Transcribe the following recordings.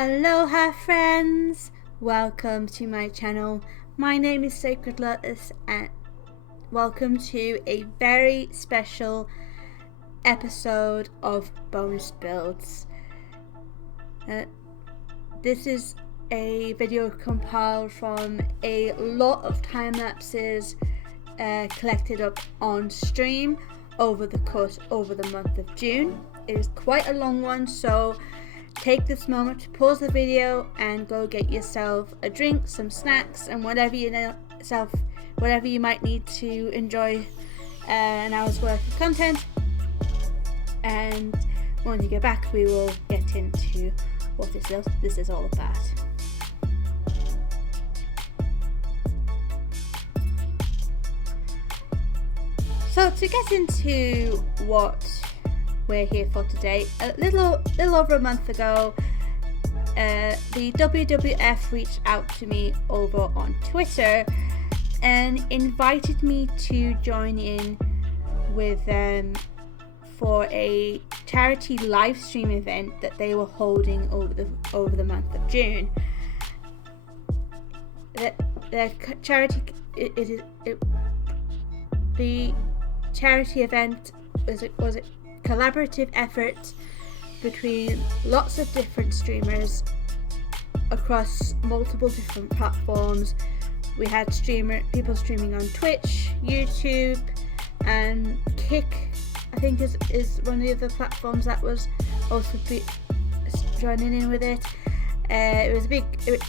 Aloha friends, welcome to my channel. My name is Sacred Lotus and welcome to a very special episode of bonus builds. This is a video compiled from a lot of time lapses collected up on stream over the month of June. It is quite a long one, so take this moment to pause the video and go get yourself a drink, some snacks, and whatever you might need to enjoy an hour's worth of content. And when you get back, we will get into what this is all about. So to get into what we're here for today, a little over a month ago, the WWF reached out to me over on Twitter and invited me to join in with them for a charity live stream event that they were holding over the month of June. The charity event was a collaborative effort between lots of different streamers across multiple different platforms. We had people streaming on Twitch, YouTube, and Kick, I think is one of the other platforms that was also joining in with it. It was a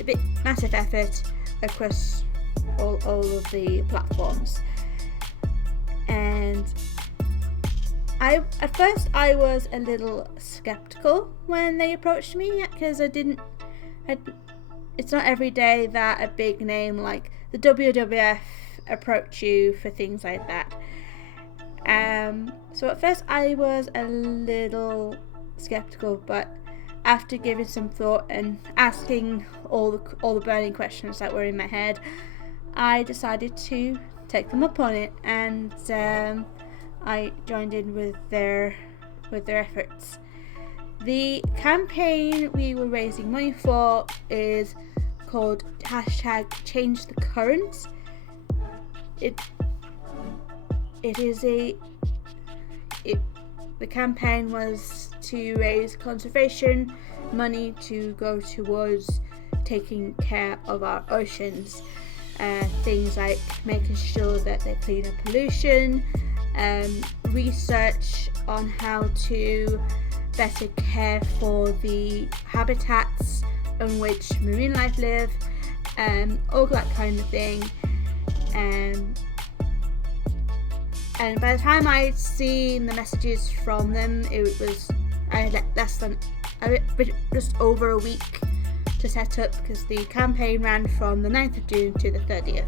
big massive effort across all of the platforms. And at first I was a little skeptical when they approached me, because it's not every day that a big name like the WWF approach you for things like that. So at first I was a little skeptical, but after giving some thought and asking all the burning questions that were in my head, I decided to take them up on it, and I joined in with their efforts. The campaign we were raising money for is called #ChangeTheCurrent. The campaign was to raise conservation money to go towards taking care of our oceans. Things like making sure that they clean up pollution, research on how to better care for the habitats in which marine life live, all that kind of thing. And by the time I'd seen the messages from them, I had just over a week to set up, because the campaign ran from the 9th of June to the 30th.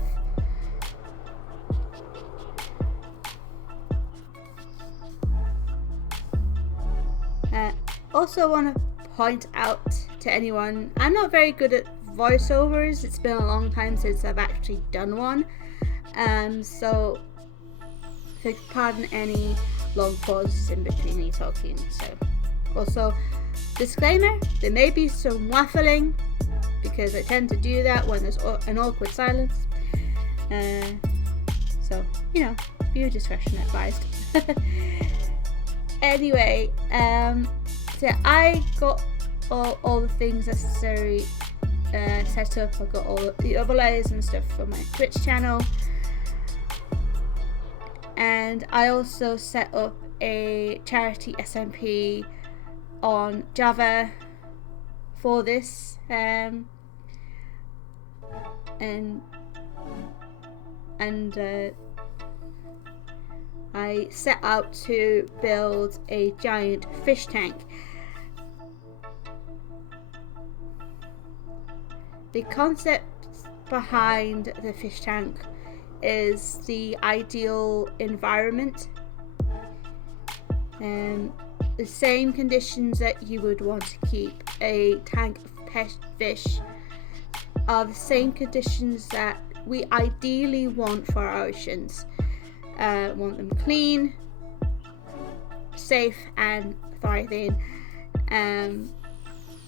Also want to point out to anyone, I'm not very good at voiceovers. It's been a long time since I've actually done one, so pardon any long pauses in between me talking. So also, disclaimer, there may be some waffling, because I tend to do that when there's an awkward silence. So, viewer discretion advised. Anyway, so I got all the things necessary set up. I got all the overlays and stuff for my Twitch channel. And I also set up a charity SMP on Java for this, and I set out to build a giant fish tank. The concept behind the fish tank is the ideal environment, and the same conditions that you would want to keep a tank of pet fish are the same conditions that we ideally want for our oceans. Want them clean, safe, and thriving.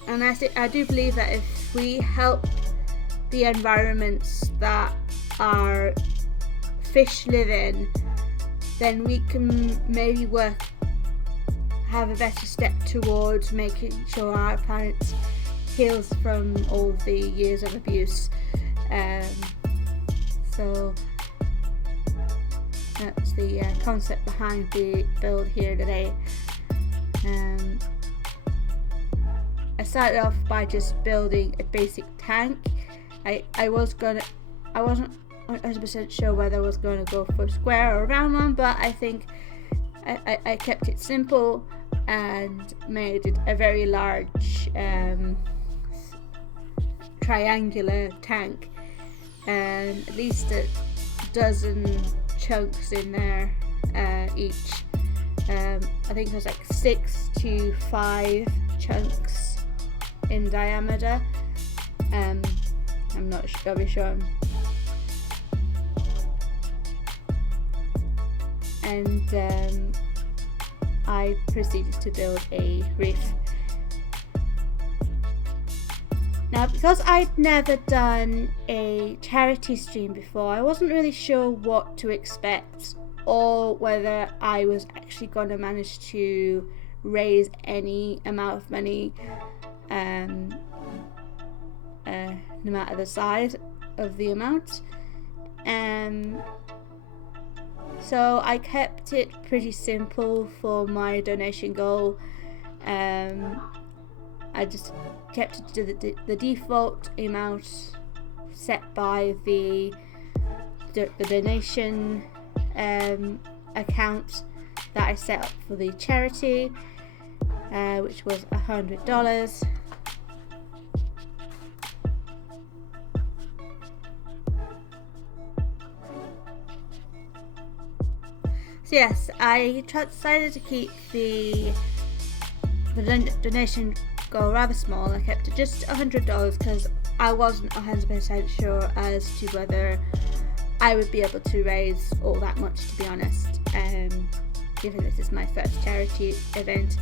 And I do believe that if we help the environments that our fish live in, then we can maybe have a better step towards making sure our planet heals from all the years of abuse. So that's the concept behind the build here today. I started off by just building a basic tank. I wasn't 100% sure whether I was going to go for a square or a round one, but I think I kept it simple and made it a very large triangular tank, and at least a dozen chunks in there each. I think there's like 6 to 5 chunks in diameter. I'm not very sure. And I proceeded to build a reef. Now, because I'd never done a charity stream before, I wasn't really sure what to expect or whether I was actually going to manage to raise any amount of money, no matter the size of the amount. So I kept it pretty simple for my donation goal. I just kept it to the default amount set by the donation account that I set up for the charity, which was $100. So yes, I decided to keep the donation goal rather small. I kept it just $100 because I wasn't 100% sure as to whether I would be able to raise all that much, to be honest, given this is my first charity event.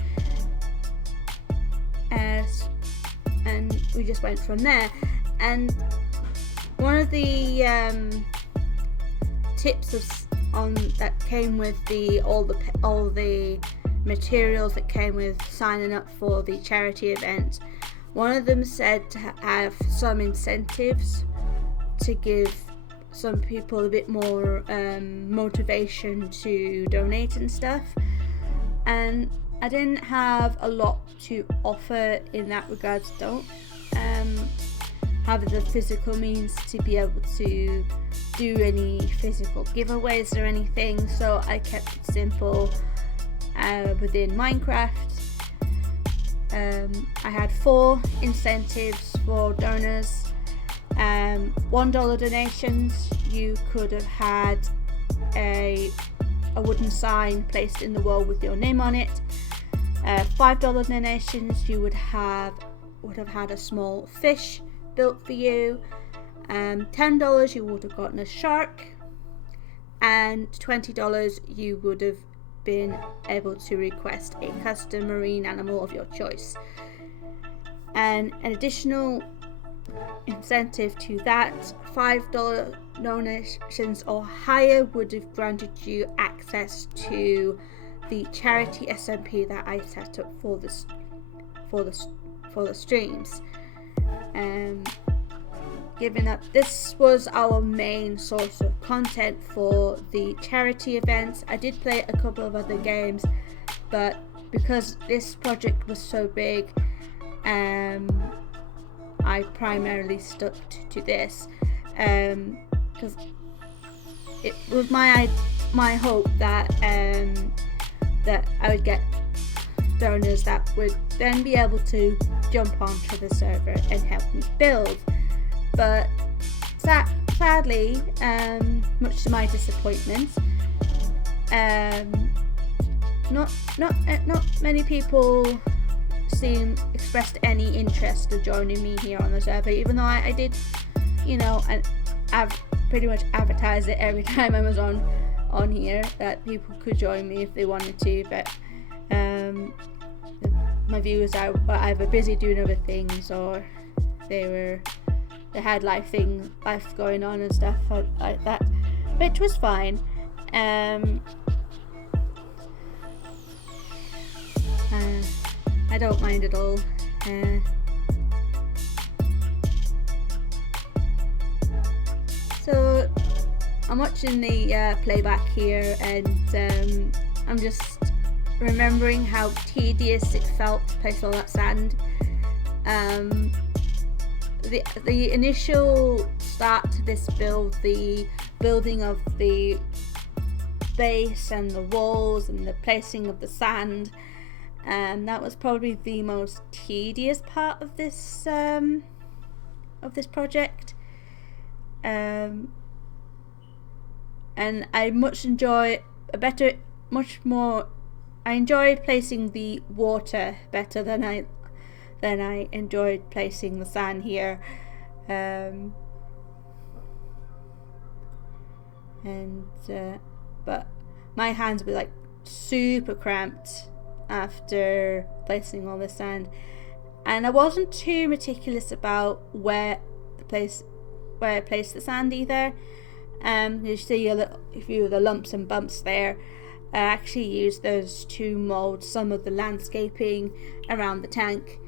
And we just went from there. And one of the tips that came with all the materials that came with signing up for the charity event, one of them said to have some incentives to give some people a bit more motivation to donate and stuff, and I didn't have a lot to offer in that regards. Don't have the physical means to be able to do any physical giveaways or anything, so I kept it simple within Minecraft. I had 4 incentives for donors. $1 donations, you could have had a wooden sign placed in the wall with your name on it. $5 donations, you would have had a small fish built for you. $10 you would have gotten a shark, and $20 you would have been able to request a custom marine animal of your choice. And an additional incentive to that, $5 donations or higher would have granted you access to the charity SMP that I set up for the streams. Given that this was our main source of content for the charity events, I did play a couple of other games, but because this project was so big, I primarily stuck to this, because it was my hope that I would get donors that would then be able to jump onto the server and help me build. But sadly, much to my disappointment, not many people expressed any interest in joining me here on the server, even though I did, and I've pretty much advertised it every time I was on here that people could join me if they wanted to, but my viewers are either busy doing other things, or they had life going on and stuff like that, which was fine. I don't mind at all. So I'm watching the playback here, and I'm just remembering how tedious it felt to place all that sand. The initial start to this build, the building of the base and the walls and the placing of the sand, that was probably the most tedious part of this project. And I enjoyed placing the water better than I enjoyed placing the sand here. But my hands were like super cramped after placing all the sand, and I wasn't too meticulous about where I placed the sand either. You see a few of the lumps and bumps there. I actually used those to mold some of the landscaping around the tank,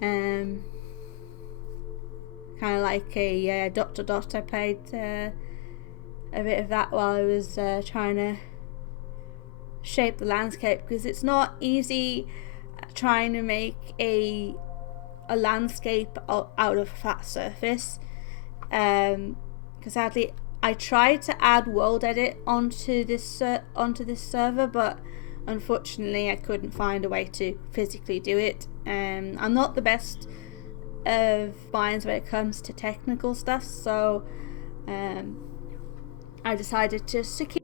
kind of like a dot to dot. I played a bit of that while I was trying to shape the landscape, because it's not easy trying to make a landscape out of a flat surface. Because sadly I tried to add world edit onto this server, but unfortunately I couldn't find a way to physically do it. I'm not the best of minds when it comes to technical stuff, so I decided to keep.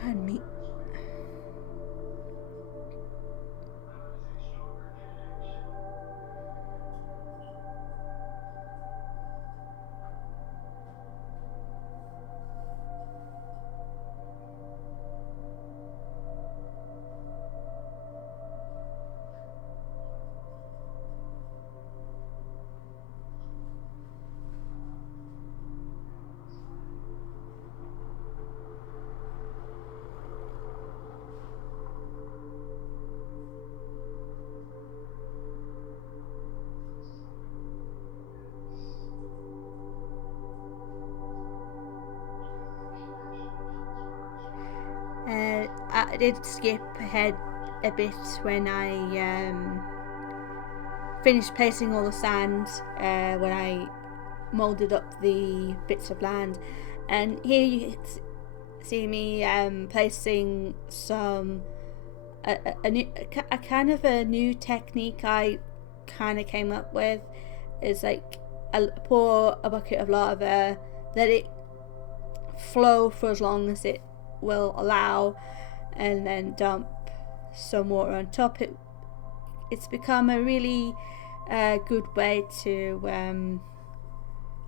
Pardon me. I did skip ahead a bit when I finished placing all the sand, when I moulded up the bits of land, and here you see me placing some a kind of a new technique I kind of came up with. Is like pour a bucket of lava, let it flow for as long as it will allow, and then dump some water on top. It's become a really good way to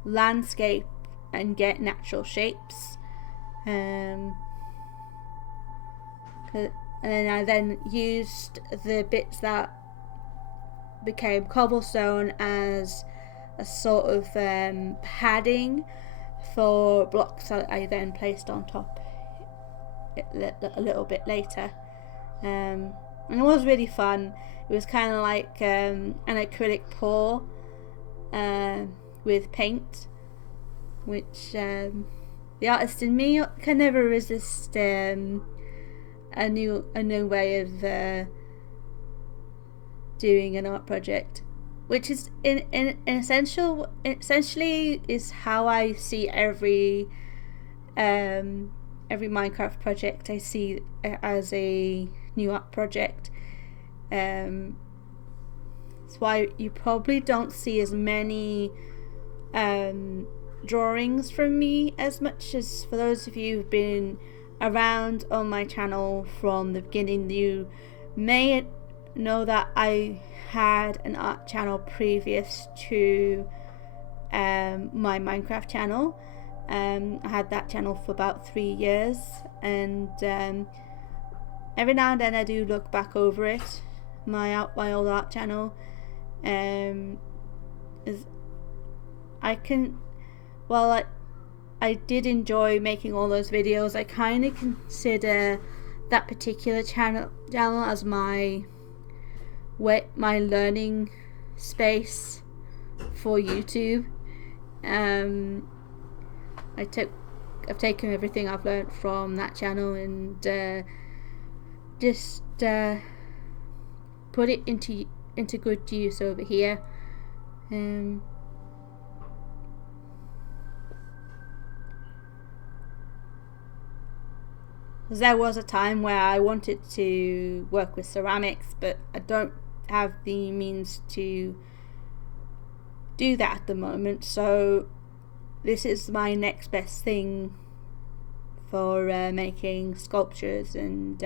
landscape and get natural shapes. And then I used the bits that became cobblestone as a sort of padding for blocks that I then placed on top a little bit later. And it was really fun. It was kind of like an acrylic pour with paint, which the artist in me can never resist a new way of doing an art project, which is essentially is how I see every Minecraft project. I see it as a new art project. That's why you probably don't see as many drawings from me as much as for those of you who've been around on my channel from the beginning. You may know that I had an art channel previous to my Minecraft channel. I had that channel for about 3 years, and every now and then I do look back over it, my old art channel. I did enjoy making all those videos. I kind of consider that particular channel as my learning space for YouTube. I've taken everything I've learned from that channel and just put it into good use over here. Because there was a time where I wanted to work with ceramics, but I don't have the means to do that at the moment, so this is my next best thing for making sculptures and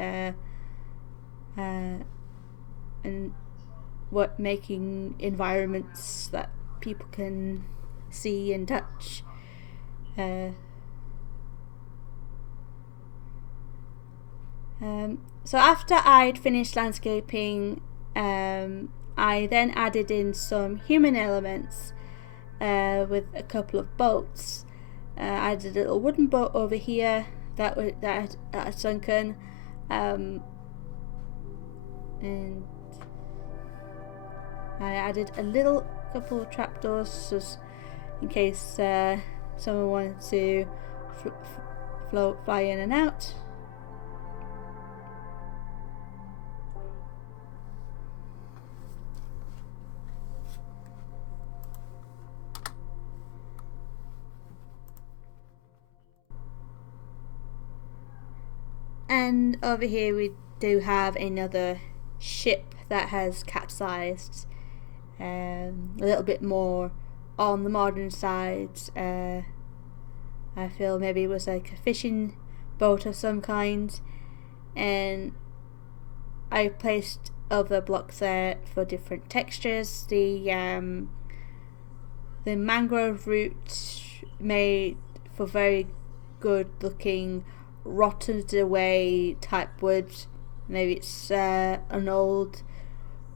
making environments that people can see and touch. So after I'd finished landscaping, I then added in some human elements with a couple of boats. I added a little wooden boat over here that had sunken, and I added a little couple of trapdoors just in case someone wanted to fly in and out. And over here we do have another ship that has capsized, a little bit more on the modern side. I feel maybe it was like a fishing boat of some kind, and I placed other blocks there for different textures. The mangrove root made for very good looking rotted away type wood. Maybe it's an old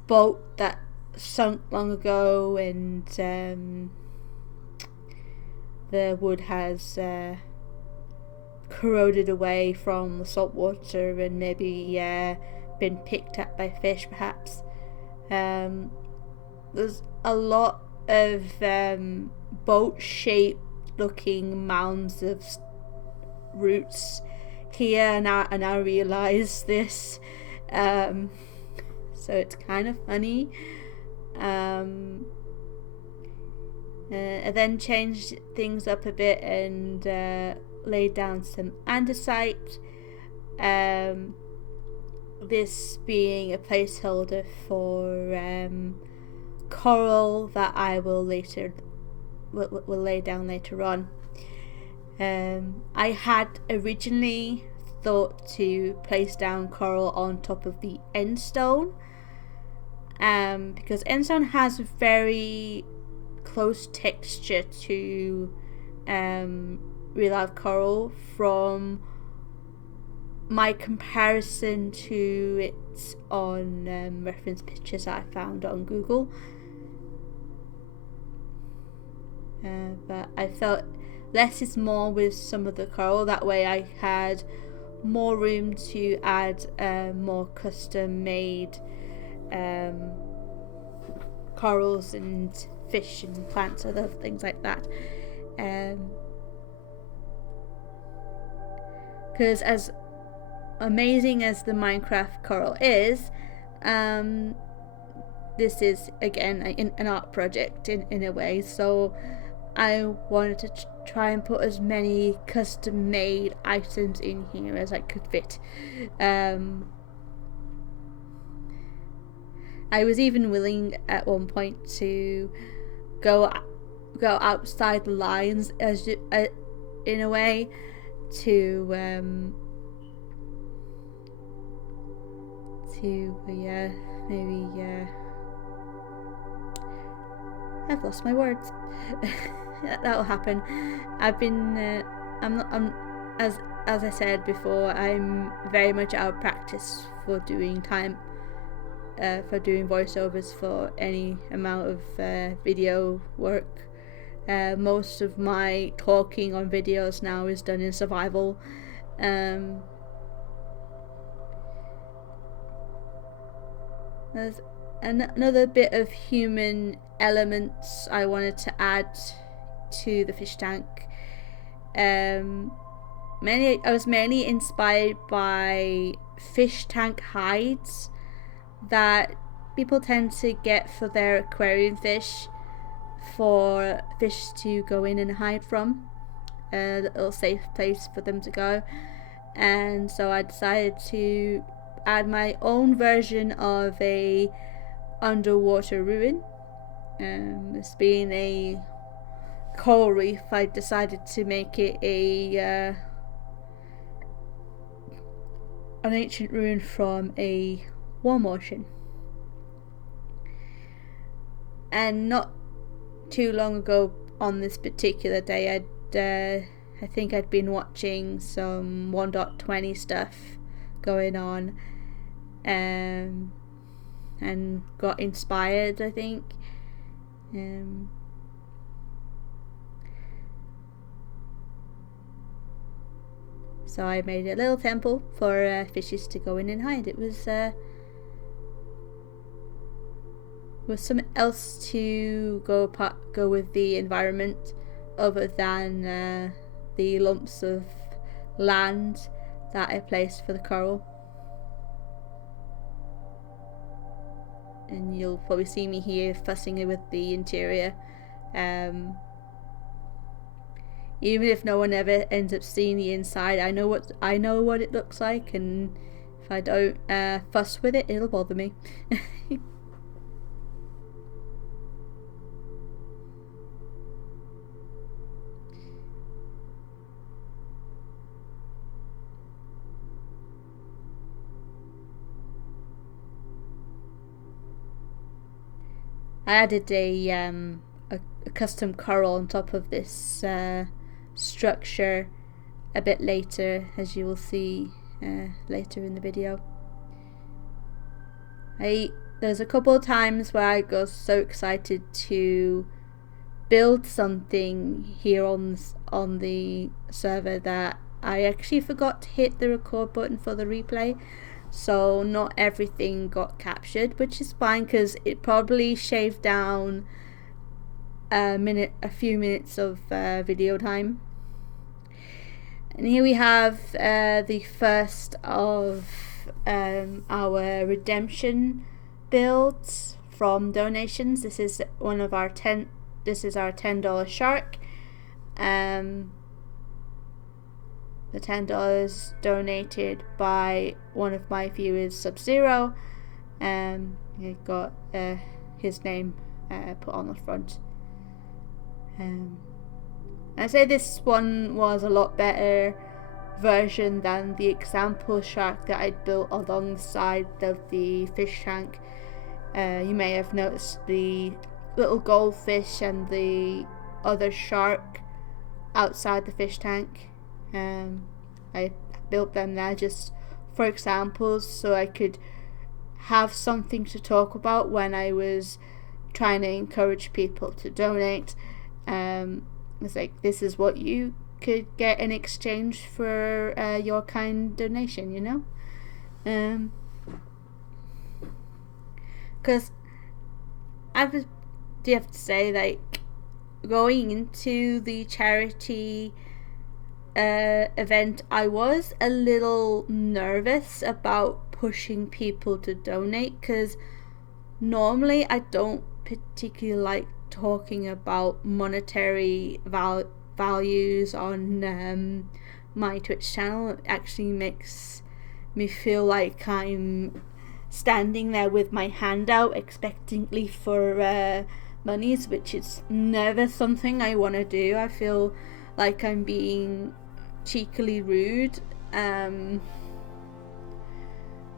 boat that sunk long ago, and the wood has corroded away from the salt water and maybe been picked at by fish perhaps. There's a lot of boat shaped looking mounds of roots here, and I realise this, so it's kind of funny. I then changed things up a bit and laid down some andesite, this being a placeholder for coral that I will lay down later on. I had originally thought to place down coral on top of the end stone, because end stone has very close texture to real life coral from my comparison to it on reference pictures I found on Google. But I felt less is more with some of the coral. That way I had more room to add more custom made corals and fish and plants and other things like that. Because as amazing as the Minecraft coral is, this is again an art project in a way, so I wanted to try and put as many custom made items in here as I could fit. I was even willing at one point to go outside the lines as in a way to maybe I've lost my words. That'll happen. I've been I'm as I said before, I'm very much out of practice for doing voiceovers for any amount of video work. Most of my talking on videos now is done in survival. There's another bit of human elements I wanted to add to the fish tank. I was mainly inspired by fish tank hides that people tend to get for their aquarium fish, for fish to go in and hide from, a little safe place for them to go. And so I decided to add my own version of a underwater ruin. This being a coral reef, I decided to make it an ancient ruin from a warm ocean. And not too long ago on this particular day, I think I'd been watching some 1.20 stuff going on, and got inspired, I think. So I made a little temple for fishes to go in and hide. It was something else to go with the environment, other than the lumps of land that I placed for the coral. And you'll probably see me here fussing with the interior. Even if no one ever ends up seeing the inside, I know what it looks like, and if I don't fuss with it, it'll bother me. I added a custom coral on top of this structure a bit later, as you will see later in the video. There's a couple of times where I got so excited to build something here on the server that I actually forgot to hit the record button for the replay. So not everything got captured, which is fine, because it probably shaved down a few minutes of video time. And here we have the first of our redemption builds from donations. This is our $10 shark. The $10 donated by one of my viewers, Sub-Zero. He got his name put on the front. I'd say this one was a lot better version than the example shark that I'd built alongside of the fish tank. You may have noticed the little goldfish and the other shark outside the fish tank. I built them there just for examples, so I could have something to talk about when I was trying to encourage people to donate. It's like, this is what you could get in exchange for your kind donation, you know? Because I do have to say, like, going into the charity event, I was a little nervous about pushing people to donate, because normally I don't particularly like talking about monetary values on my Twitch channel. It actually makes me feel like I'm standing there with my hand out expectantly for monies, which is never something I want to do. I feel like I'm being cheekily rude,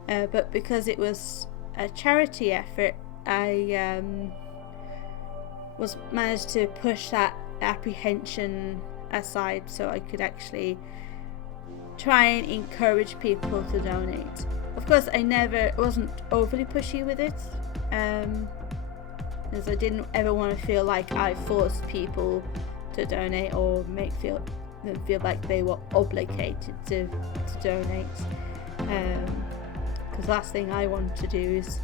but because it was a charity effort, I was managed to push that apprehension aside so I could actually try and encourage people to donate. Of course, I wasn't overly pushy with it, because I didn't ever want to feel like I forced people to donate or make them feel like they were obligated to donate. Because last thing I want to do is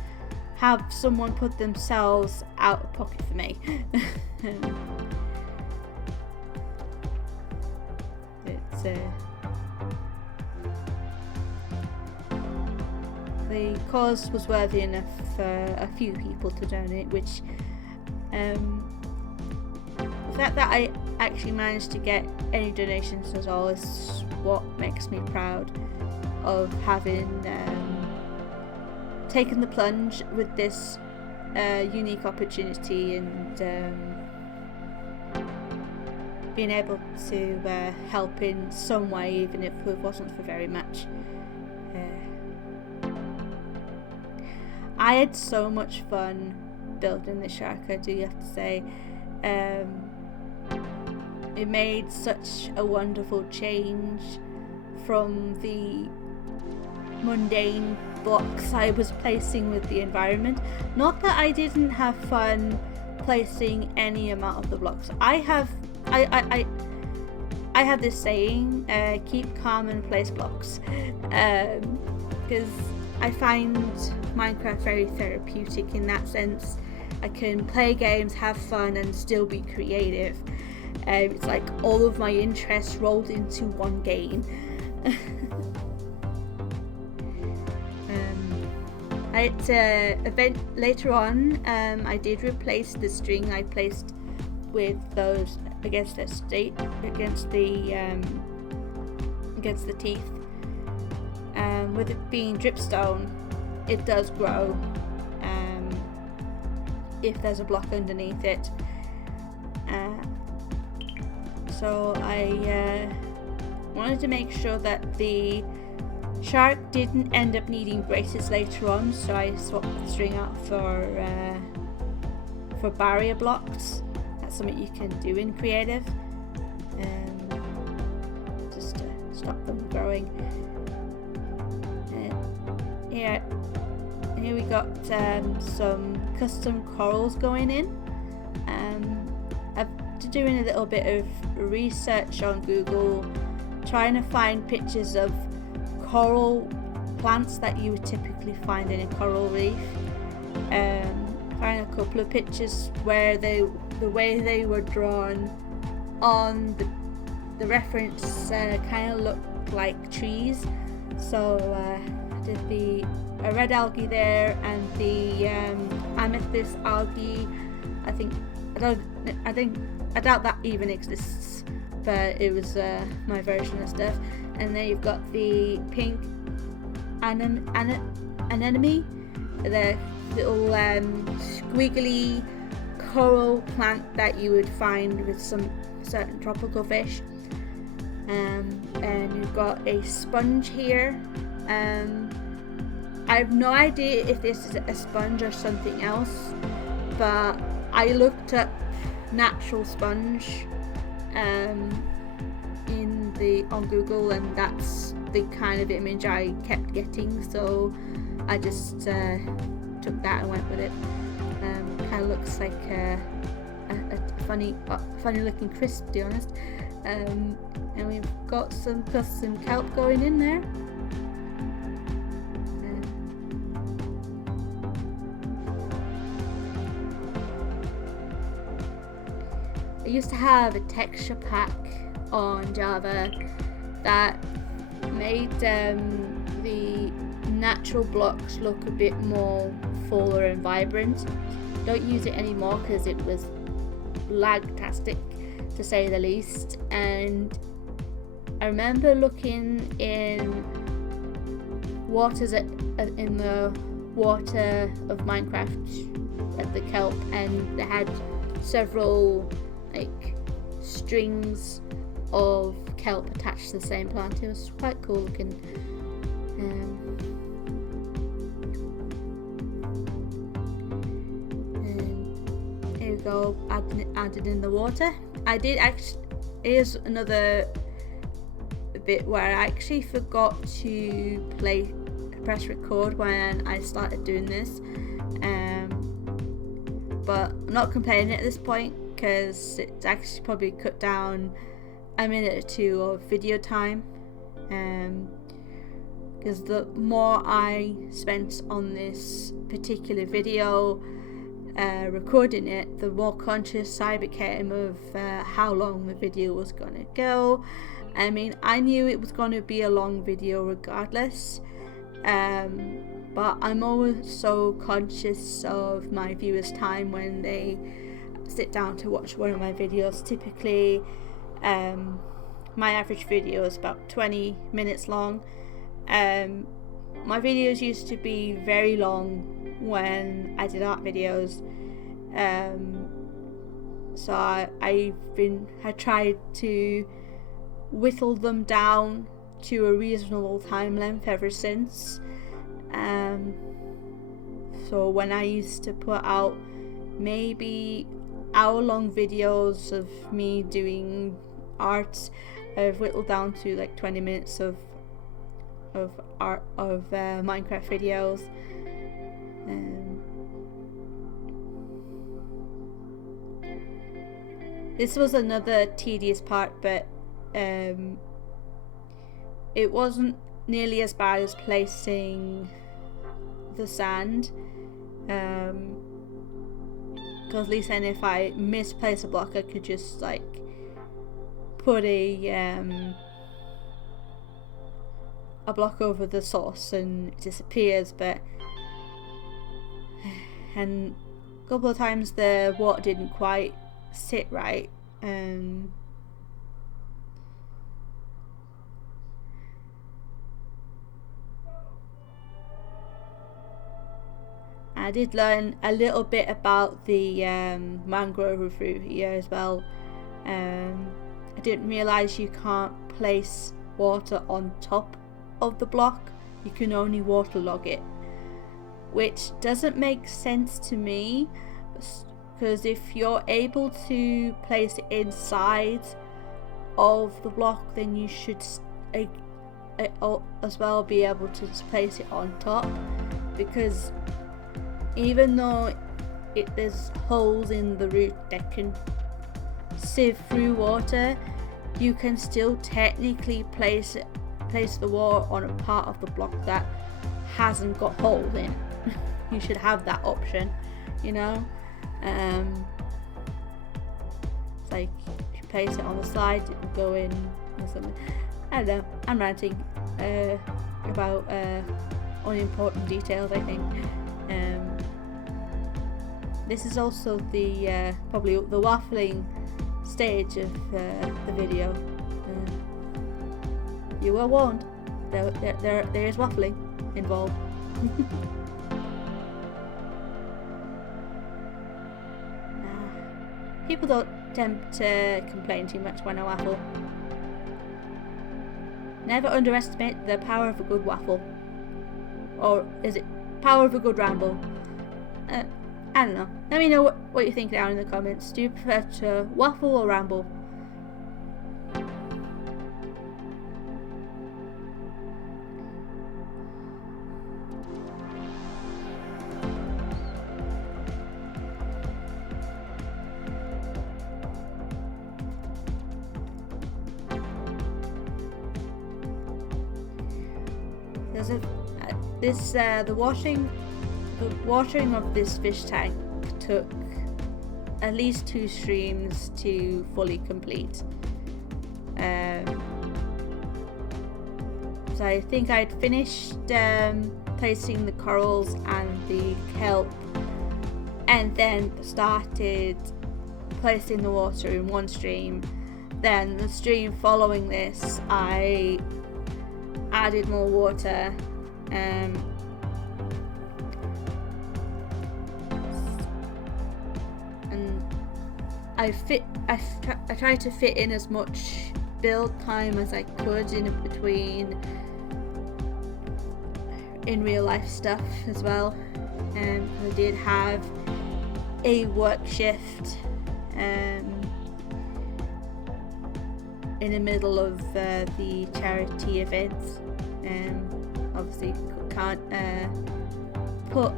have someone put themselves out of pocket for me. The cause was worthy enough for a few people to donate, which the fact that I actually managed to get any donations at all is what makes me proud of having taken the plunge with this unique opportunity and being able to help in some way, even if it wasn't for very much. I had so much fun building the shark, I do have to say. It made such a wonderful change from the mundane blocks I was placing with the environment. Not that I didn't have fun placing any amount of the blocks. I have this saying, keep calm and place blocks, because I find Minecraft very therapeutic in that sense. I can play games, have fun, and still be creative. It's like all of my interests rolled into one game. At event later on, I did replace the string I placed with those against the teeth. With it being dripstone, it does grow if there's a block underneath it. So I wanted to make sure that the shark didn't end up needing braces later on, so I swapped the string out for barrier blocks. That's something you can do in creative, just to stop them growing. Here we got some custom corals going in. After doing a little bit of research on Google, trying to find pictures of coral plants that you would typically find in a coral reef, find a couple of pictures where the way they were drawn on the reference kind of looked like trees. So did a red algae there, and the amethyst algae. I doubt that even exists, but it was my version of stuff. And then you've got the pink anemone, the little squiggly coral plant that you would find with some certain tropical fish. And you've got a sponge here. I have no idea if this is a sponge or something else, but I looked up natural sponge on Google, and that's the kind of image I kept getting, so I just took that and went with it. Kind of looks like a funny looking crisp, to be honest. And we've got some custom kelp going in there. I used to have a texture pack on Java that made the natural blocks look a bit more fuller and vibrant. Don't use it anymore because it was lag-tastic, to say the least. And I remember looking in the water of Minecraft at the kelp, and they had several strings of kelp attached to the same plant. It was quite cool looking. And go adding in the water. I did actually, here's another bit where I actually forgot to press record when I started doing this, but I'm not complaining at this point because it's actually probably cut down a minute or two of video time, because the more I spent on this particular video recording it, the more conscious I became of how long the video was going to go. I mean, I knew it was going to be a long video regardless, but I'm always so conscious of my viewers' time when they sit down to watch one of my videos. Typically, my average video is about 20 minutes long. My videos used to be very long when I did art videos, so I tried to whittle them down to a reasonable time length ever since. So when I used to put out maybe hour-long videos of me doing art, I've whittled down to like 20 minutes of Minecraft videos. This was another tedious part, but it wasn't nearly as bad as placing the sand, because at least then if I misplace a block, I could just like put a block over the source and it disappears. And a couple of times the water didn't quite sit right. I did learn a little bit about the mangrove root here as well. I didn't realise you can't place water on top of the block, you can only waterlog it, which doesn't make sense to me, because if you're able to place it inside of the block, then you should as well be able to place it on top, because even though there's holes in the root that can sieve through water, you can still technically place the water on a part of the block that hasn't got holes in. You should have that option, you know. It's like if you place it on the side, it will go in or something. I don't know, I'm ranting about unimportant details, I think. This is also the probably the waffling stage of the video. You were warned. There is waffling involved. People don't tend to complain too much when I waffle. Never underestimate the power of a good waffle. Or is it power of a good ramble? I don't know. Let me know what you think down in the comments. Do you prefer to waffle or ramble? The watering of this fish tank took at least 2 streams to fully complete. So I think I'd finished placing the corals and the kelp, and then started placing the water in one stream. Then the stream following this, I added more water. And I tried to fit in as much build time as I could in between in real life stuff as well. I did have a work shift in the middle of the charity events. Obviously can't put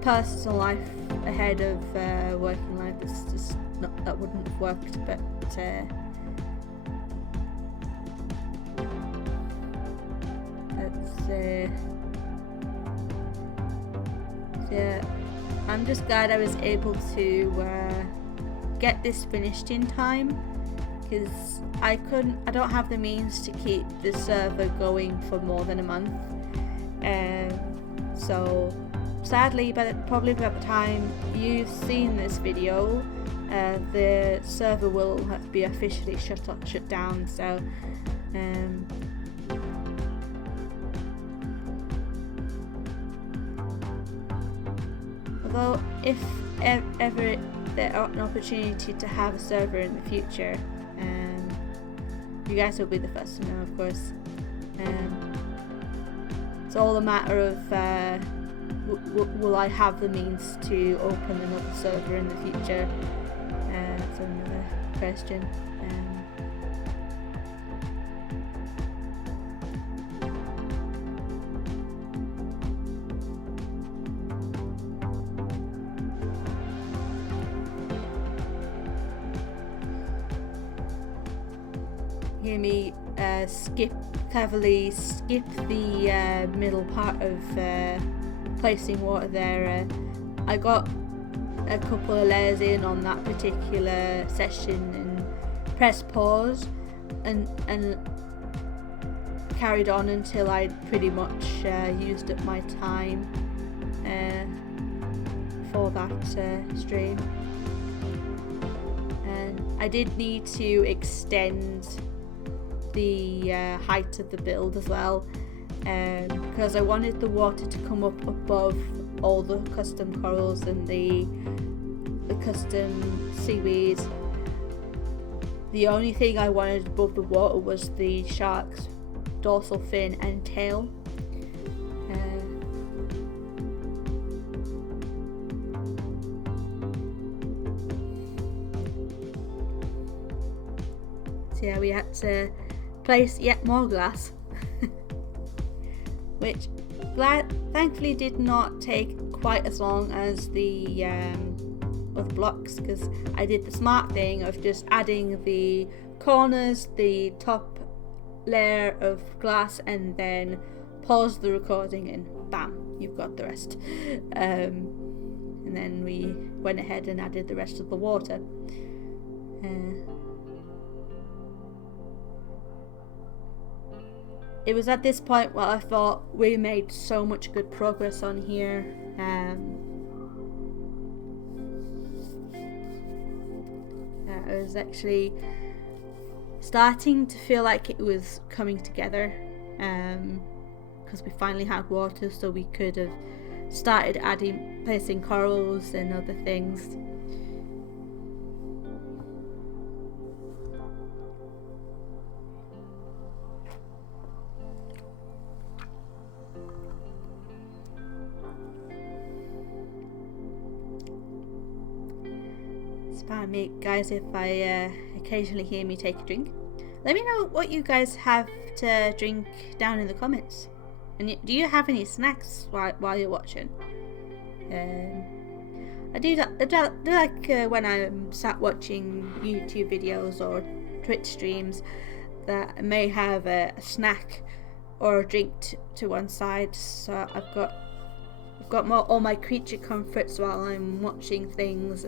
personal life ahead of working life. It's just not, that wouldn't have worked, but yeah, I'm just glad I was able to get this finished in time, because I don't have the means to keep the server going for more than a month. So sadly, probably by the time you've seen this video, the server will be officially shut down. So although if ever there are an opportunity to have a server in the future, you guys will be the first to know, of course. It's all a matter of will I have the means to open another server in the future? That's another question. Hear me cleverly skip the middle part of placing water there. I got a couple of layers in on that particular session and pressed pause and carried on until I'd pretty much used up my time for that stream. And I did need to extend the height of the build as well, because I wanted the water to come up above all the custom corals and the custom seaweed. The only thing I wanted above the water was the shark's dorsal fin and tail. So yeah, we had to place yet more glass, which thankfully did not take quite as long as the other blocks, because I did the smart thing of just adding the corners, the top layer of glass, and then pause the recording and bam, you've got the rest. And then we went ahead and added the rest of the water. It was at this point where I thought we made so much good progress on here. I was actually starting to feel like it was coming together, because we finally had water, so we could have started placing corals and other things. Pardon me, guys, if I occasionally hear me take a drink. Let me know what you guys have to drink down in the comments. And do you have any snacks while you're watching? I do like when I'm sat watching YouTube videos or Twitch streams that I may have a snack or a drink to one side. So I've got all my creature comforts while I'm watching things.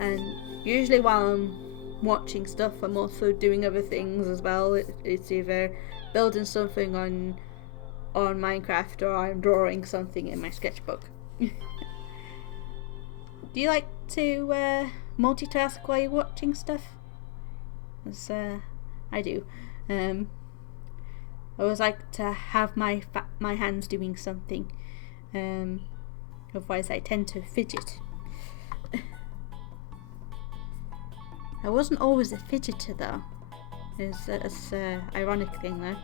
And usually while I'm watching stuff, I'm also doing other things as well. It's either building something on Minecraft, or I'm drawing something in my sketchbook. Do you like to multitask while you're watching stuff? Because I do. I always like to have my hands doing something. Otherwise I tend to fidget. I wasn't always a fidgeter though. It's an ironic thing though.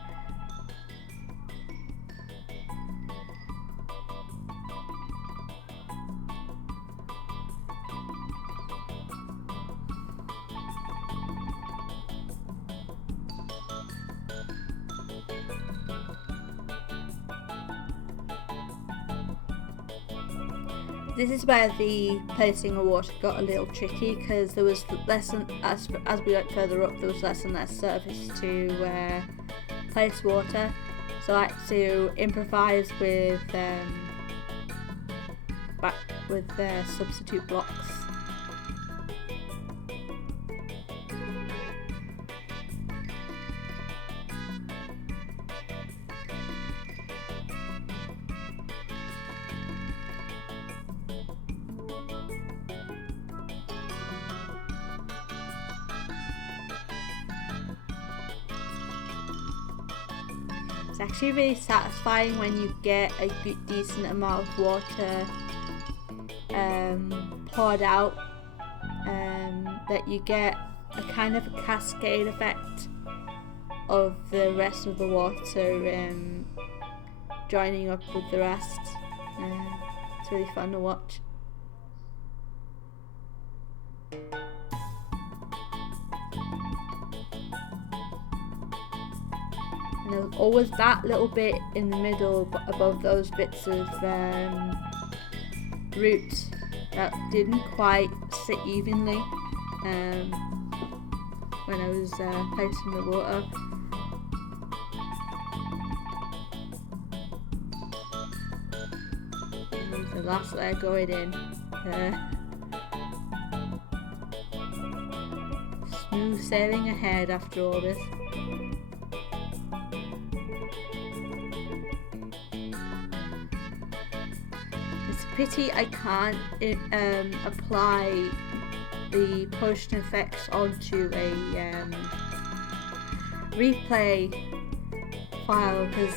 This is where the placing of water got a little tricky, because there was less and as we went further up, there was less and less surface to place water, so I had to improvise with substitute blocks. It's actually really satisfying when you get a good, decent amount of water poured out, that you get a kind of a cascade effect of the rest of the water joining up with the rest. It's really fun to watch. And there's always that little bit in the middle above those bits of root that didn't quite sit evenly when I was placing the water. And the last layer going in. Smooth sailing ahead after all this. Pity I can't apply the potion effects onto a replay file, because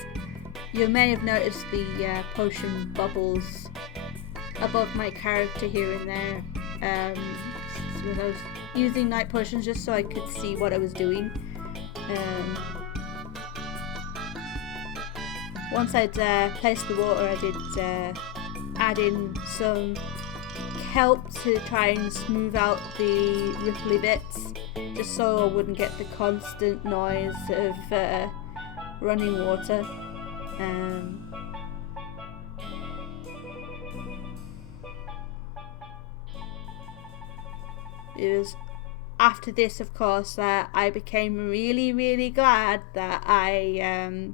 you may have noticed the potion bubbles above my character here and there. So I was using night potions just so I could see what I was doing. Once I'd placed the water, I did add in some kelp to try and smooth out the ripply bits, just so I wouldn't get the constant noise of running water. It was after this, of course, that I became really glad that I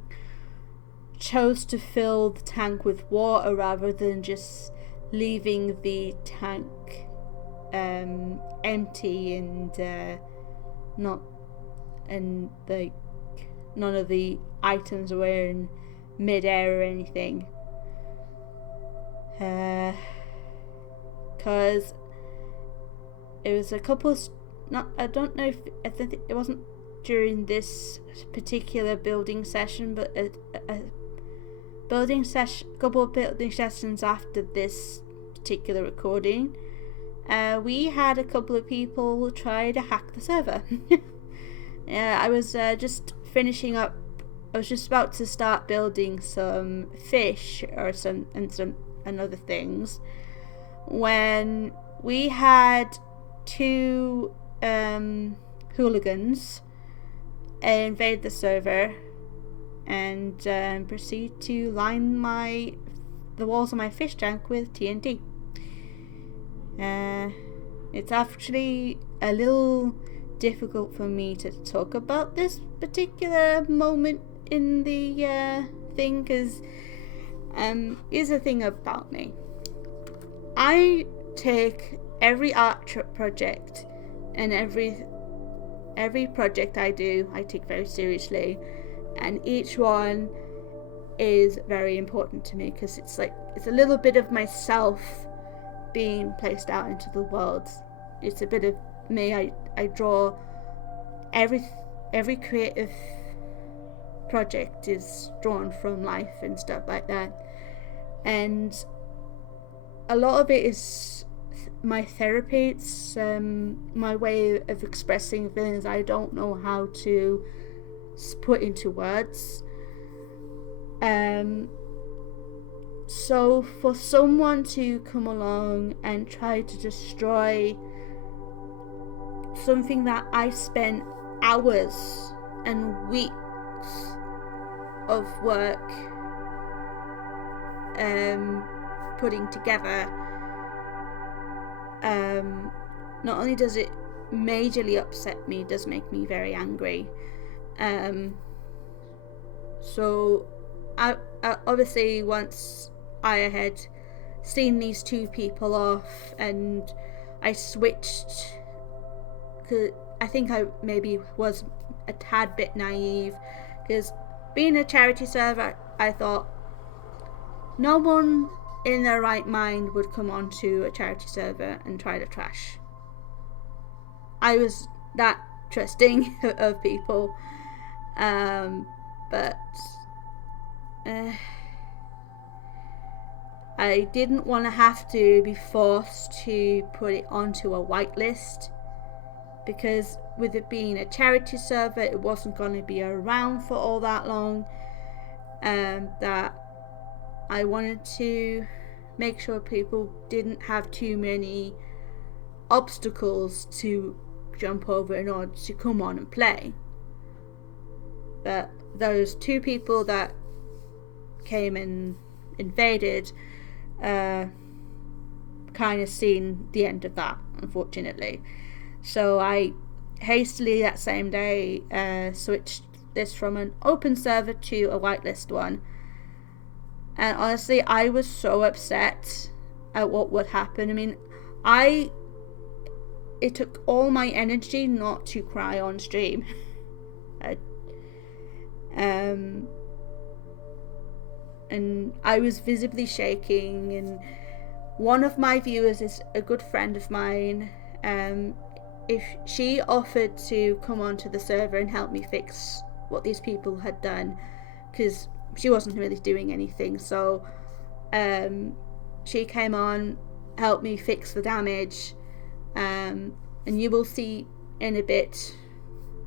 chose to fill the tank with water rather than just leaving the tank empty and none of the items were in mid-air or anything, because it was a couple of I think it wasn't during this particular building session, but a couple of building sessions after this particular recording, we had a couple of people try to hack the server. I was just finishing up. I was just about to start building some fish and other things when we had two hooligans invade the server and proceed to line the walls of my fish tank with TNT. It's actually a little difficult for me to talk about this particular moment in the thing, because here's the thing about me. I take every art project and every project I do, I take very seriously, and each one is very important to me, because it's a little bit of myself being placed out into the world. It's a bit of me. I draw every creative project is drawn from life and stuff like that, and a lot of it is my therapy. It's my way of expressing things I don't know how to put into words. So for someone to come along and try to destroy something that I spent hours and weeks of work putting together, not only does it majorly upset me, it does make me very angry. So I obviously, once I had seen these two people off and I switched, because I think I maybe was a tad bit naive, because being a charity server, I thought no one in their right mind would come onto a charity server and try to trash. I was that trusting of people, but I didn't want to have to be forced to put it onto a whitelist, because with it being a charity server, it wasn't going to be around for all that long. That I wanted to make sure people didn't have too many obstacles to jump over in order to come on and play. But those two people that came and invaded, kind of seen the end of that, unfortunately. So I hastily that same day switched this from an open server to a whitelist one. And honestly, I was so upset at what would happen. I mean, it took all my energy not to cry on stream. And I was visibly shaking, and one of my viewers is a good friend of mine. If she offered to come onto the server and help me fix what these people had done, because she wasn't really doing anything, so she came on, helped me fix the damage, and you will see in a bit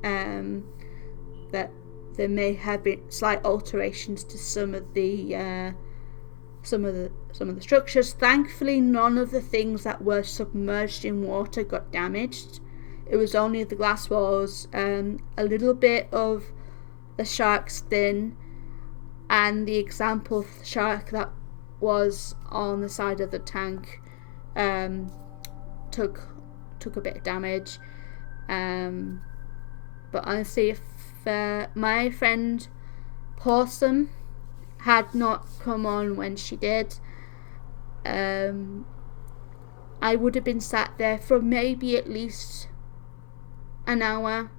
that there may have been slight alterations to some of the structures. Thankfully, none of the things that were submerged in water got damaged. It was only the glass walls, a little bit of the shark's fin, and the example shark that was on the side of the tank took a bit of damage. But honestly, if my friend Possum had not come on when she did, I would have been sat there for maybe at least an hour,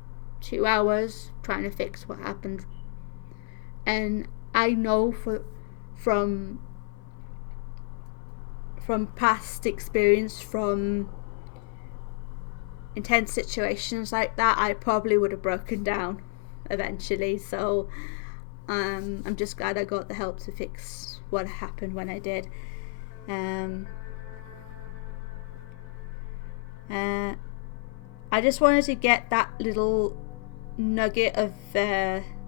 2 hours, trying to fix what happened. And I know from past experience, from intense situations like that, I probably would have broken down eventually. So I'm just glad I got the help to fix what happened when I did. I just wanted to get that little nugget of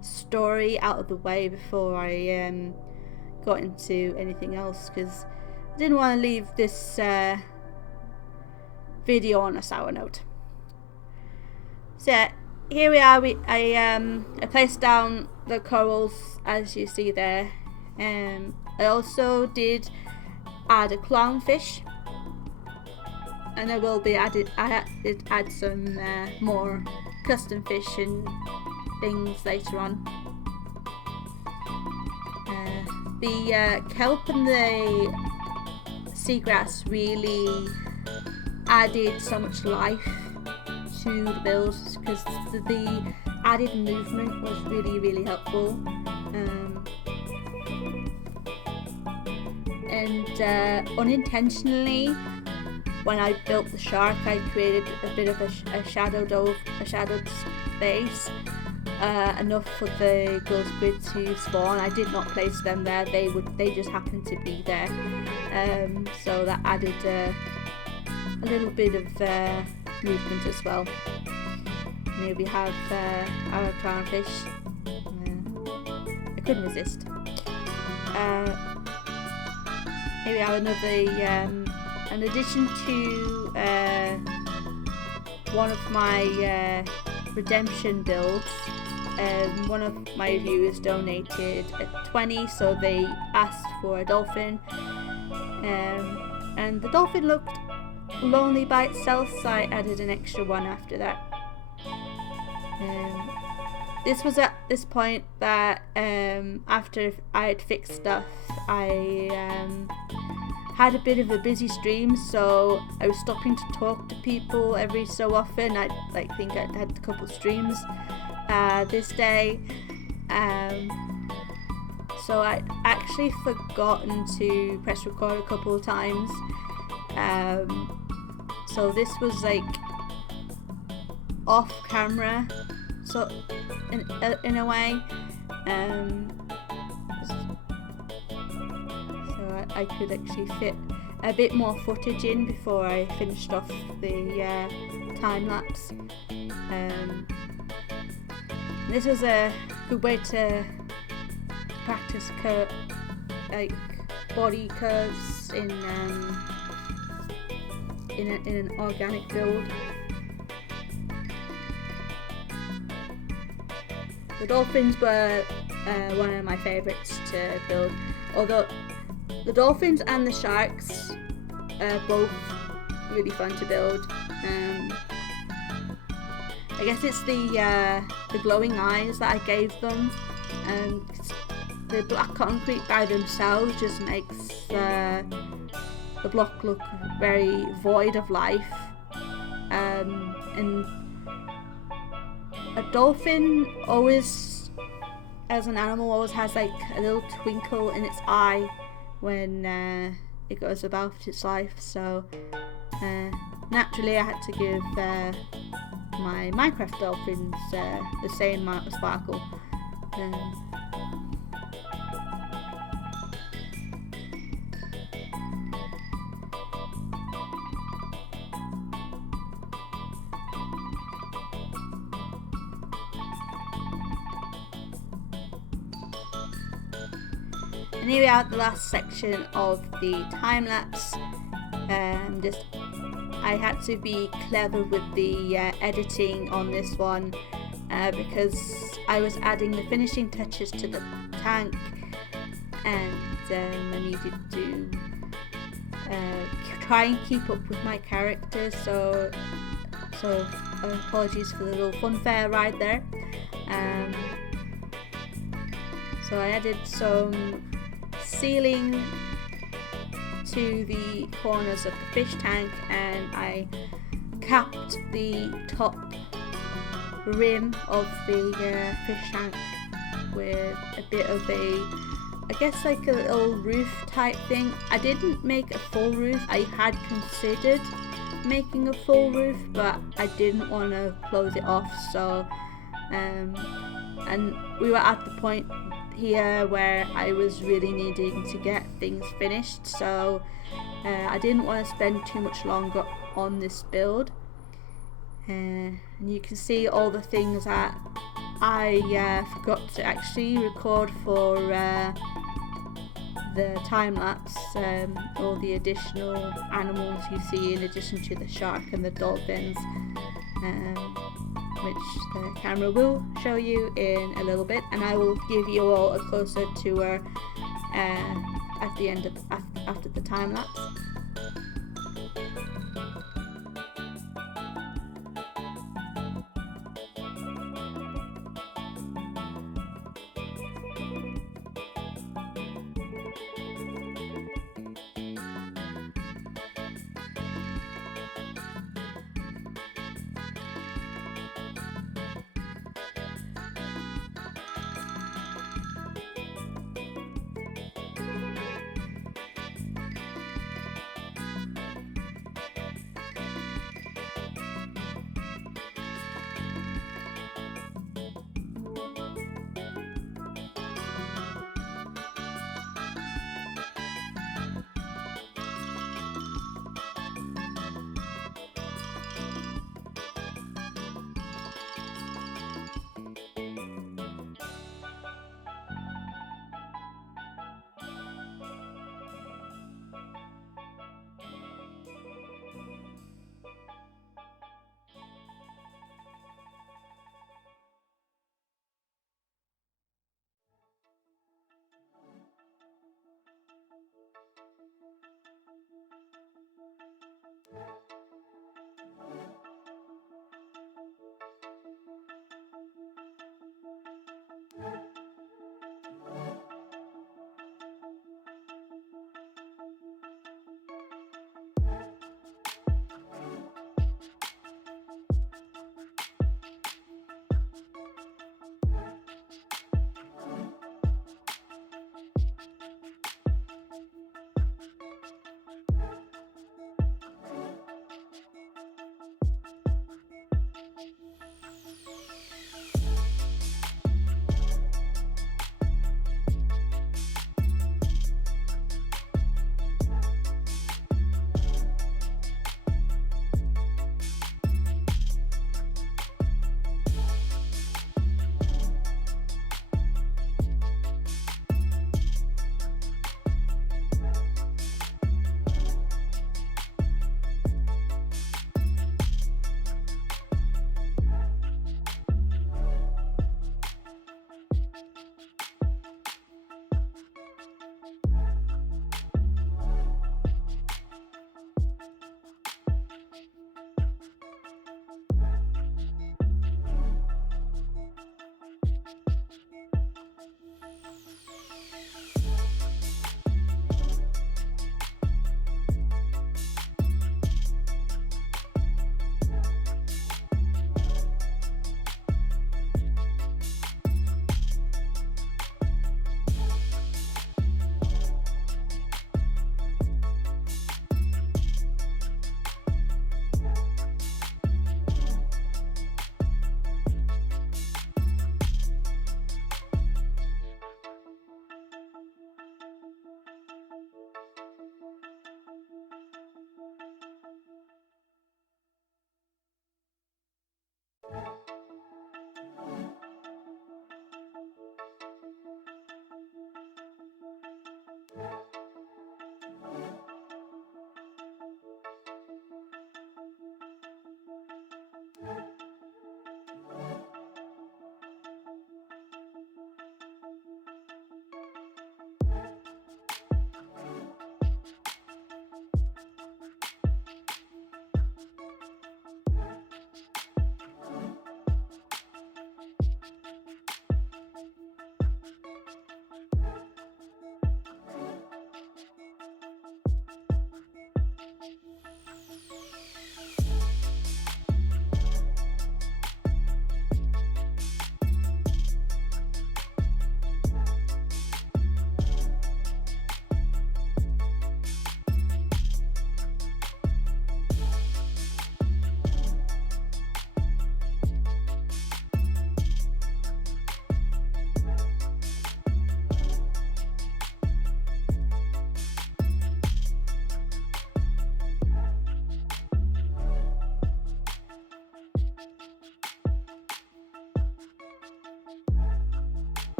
story out of the way before I got into anything else, because I didn't want to leave this video on a sour note. So here we are. I placed down the corals as you see there. I also did add a clownfish, and I will be add some more custom fish and things later on. The kelp and the seagrass really added so much life to the builds, because the added movement was really, really helpful. And unintentionally, when I built the shark, I created a bit of a shadowed space, enough for the glow squid to spawn. I did not place them there; they just happened to be there. So that added a little bit of movement as well. Here we have our clownfish. I couldn't resist. Here we have another. In addition to one of my redemption builds, one of my viewers donated a 20, so they asked for a dolphin, and the dolphin looked lonely by itself, so I added an extra one after that. This was at this point that after I had fixed stuff, I had a bit of a busy stream, so I was stopping to talk to people every so often. I think I had a couple of streams this day, so I actually forgotten to press record a couple of times. So this was like off camera, so in a way. So I could actually fit a bit more footage in before I finished off the time lapse. This was a good way to practice body curves in an organic build. The dolphins were one of my favourites to build, although the dolphins and the sharks are both really fun to build. I guess it's the glowing eyes that I gave them, and the black concrete by themselves just makes the block look very void of life. And a dolphin always, as an animal, always has like a little twinkle in its eye when it goes about its life. So naturally I had to give my Minecraft dolphins the same amount of sparkle. And here we are at the last section of the time lapse. I had to be clever with the editing on this one because I was adding the finishing touches to the tank, and I needed to try and keep up with my characters. So apologies for the little funfair ride there. So I added some ceiling to the corners of the fish tank, and I capped the top rim of the fish tank with a bit of I guess like a little roof type thing. I didn't make a full roof. I had considered making a full roof, but I didn't want to close it off. So and we were at the point here where I was really needing to get things finished, so I didn't want to spend too much longer on this build. And you can see all the things that I forgot to actually record for the time lapse, all the additional animals you see in addition to the shark and the dolphins, which the camera will show you in a little bit, and I will give you all a closer tour at the end of after the time lapse.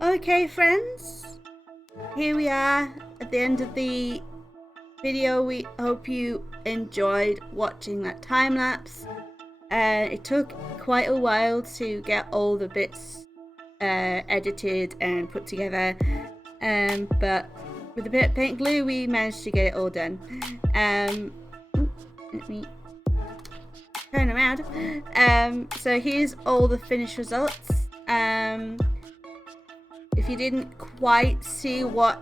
Okay friends, here we are at the end of the video. We hope you enjoyed watching that time lapse. It took quite a while to get all the bits edited and put together, but with a bit of paint glue we managed to get it all done. Let me turn around. So here's all the finished results. If you didn't quite see if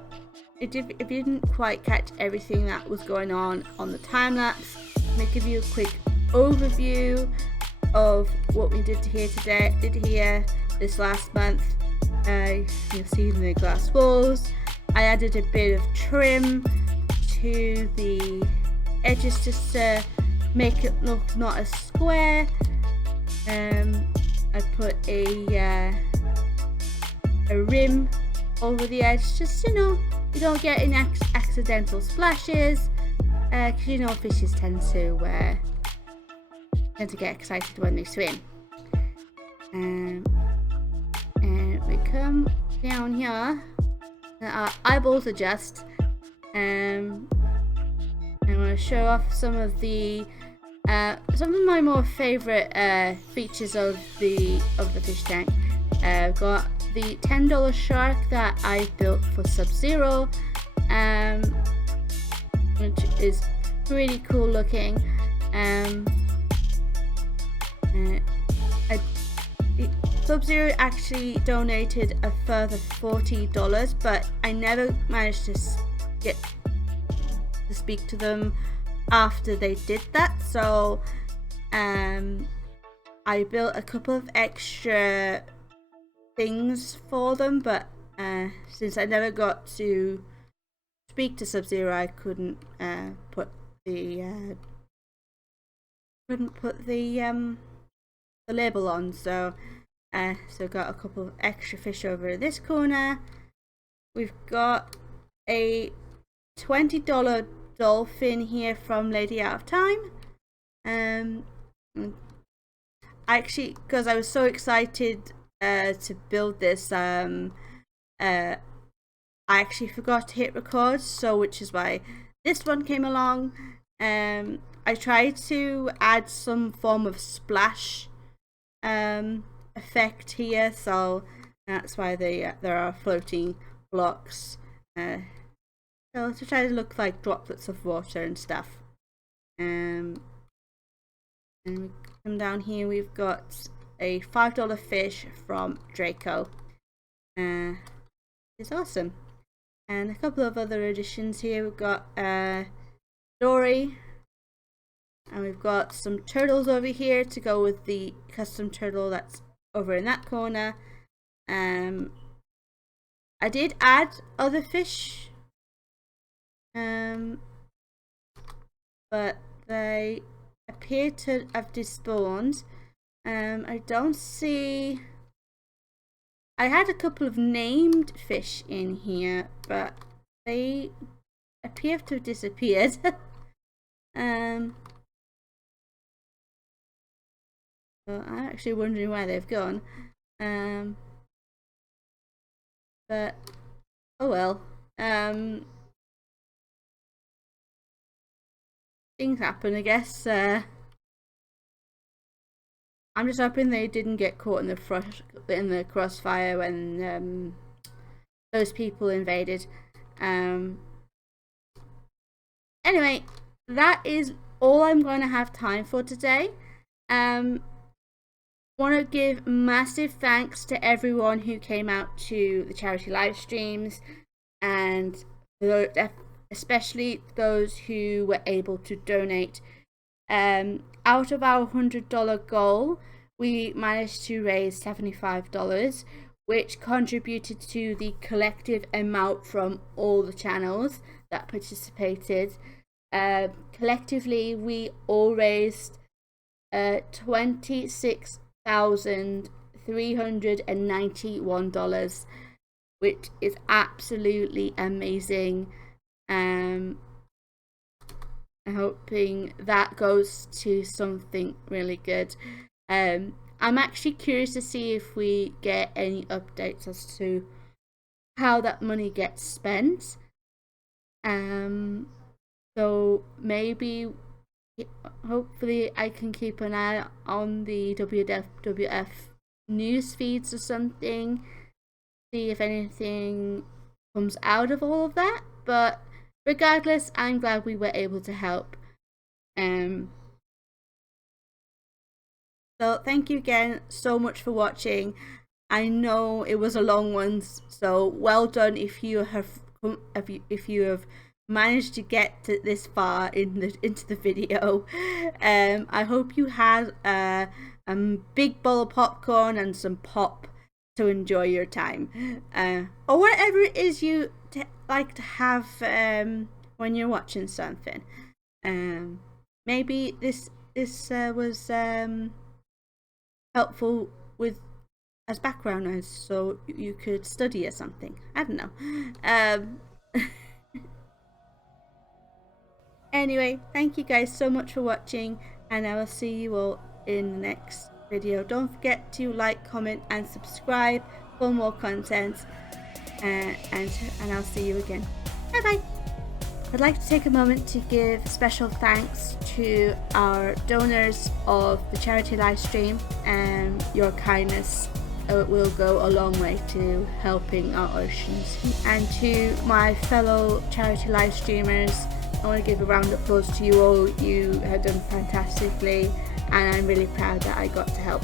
you didn't quite catch everything that was going on the time lapse, let me give you a quick overview of what we did here this last month. You'll see the glass walls. I added a bit of trim to the edges just to make it look not as square. I put a rim over the edge, just you don't get any accidental splashes, because fishes tend to get excited when they swim. And we come down here, our eyeballs adjust. I'm going to show off some of my more favorite features of the fish tank. I've got the $10 shark that I built for Sub-Zero, which is pretty cool looking. Sub-Zero actually donated a further $40, but I never managed to get to speak to them after they did that. So I built a couple of extra things for them, but since I never got to speak to Sub-Zero, I couldn't put the label on. So got a couple of extra fish over in this corner. We've got a $20 dolphin here from Lady Out of Time. Actually, because I was so excited to build this, I actually forgot to hit record, which is why this one came along. I tried to add some form of splash effect here, so that's why there are floating blocks, so to try to look like droplets of water and stuff. And we come down here, we've got a $5 fish from Draco. It's awesome. And a couple of other additions here. We've got Dory, and we've got some turtles over here to go with the custom turtle that's over in that corner. I did add other fish, but they appear to have despawned. I don't see. I had a couple of named fish in here, but they appear to have disappeared. So I'm actually wondering where they've gone. But oh well. Things happen, I guess. I'm just hoping they didn't get caught in the crossfire when those people invaded. Anyway, that is all I'm going to have time for today. Want to give massive thanks to everyone who came out to the charity live streams, and especially those who were able to donate. Out of our $100 goal, we managed to raise $75, which contributed to the collective amount from all the channels that participated. Collectively, we all raised $26,391, which is absolutely amazing. I'm hoping that goes to something really good. I'm actually curious to see if we get any updates as to how that money gets spent. So maybe, hopefully, I can keep an eye on the WWF news feeds or something, see if anything comes out of all of that. But regardless, I'm glad we were able to help. So thank you again so much for watching. I know it was a long one, so well done if you have managed to get to this far into the video. I hope you had a big bowl of popcorn and some pop to enjoy your time, or whatever it is you like to have when you're watching something. Maybe this was helpful with as background noise, so you could study or something. I don't know. Anyway, thank you guys so much for watching, and I will see you all in the next video. Don't forget to like, comment and subscribe for more content, and I'll see you again. Bye bye. I'd like to take a moment to give special thanks to our donors of the charity live stream, and your kindness will go a long way to helping our oceans. And to my fellow charity live streamers, I want to give a round of applause to you all. You have done fantastically, and I'm really proud that I got to help.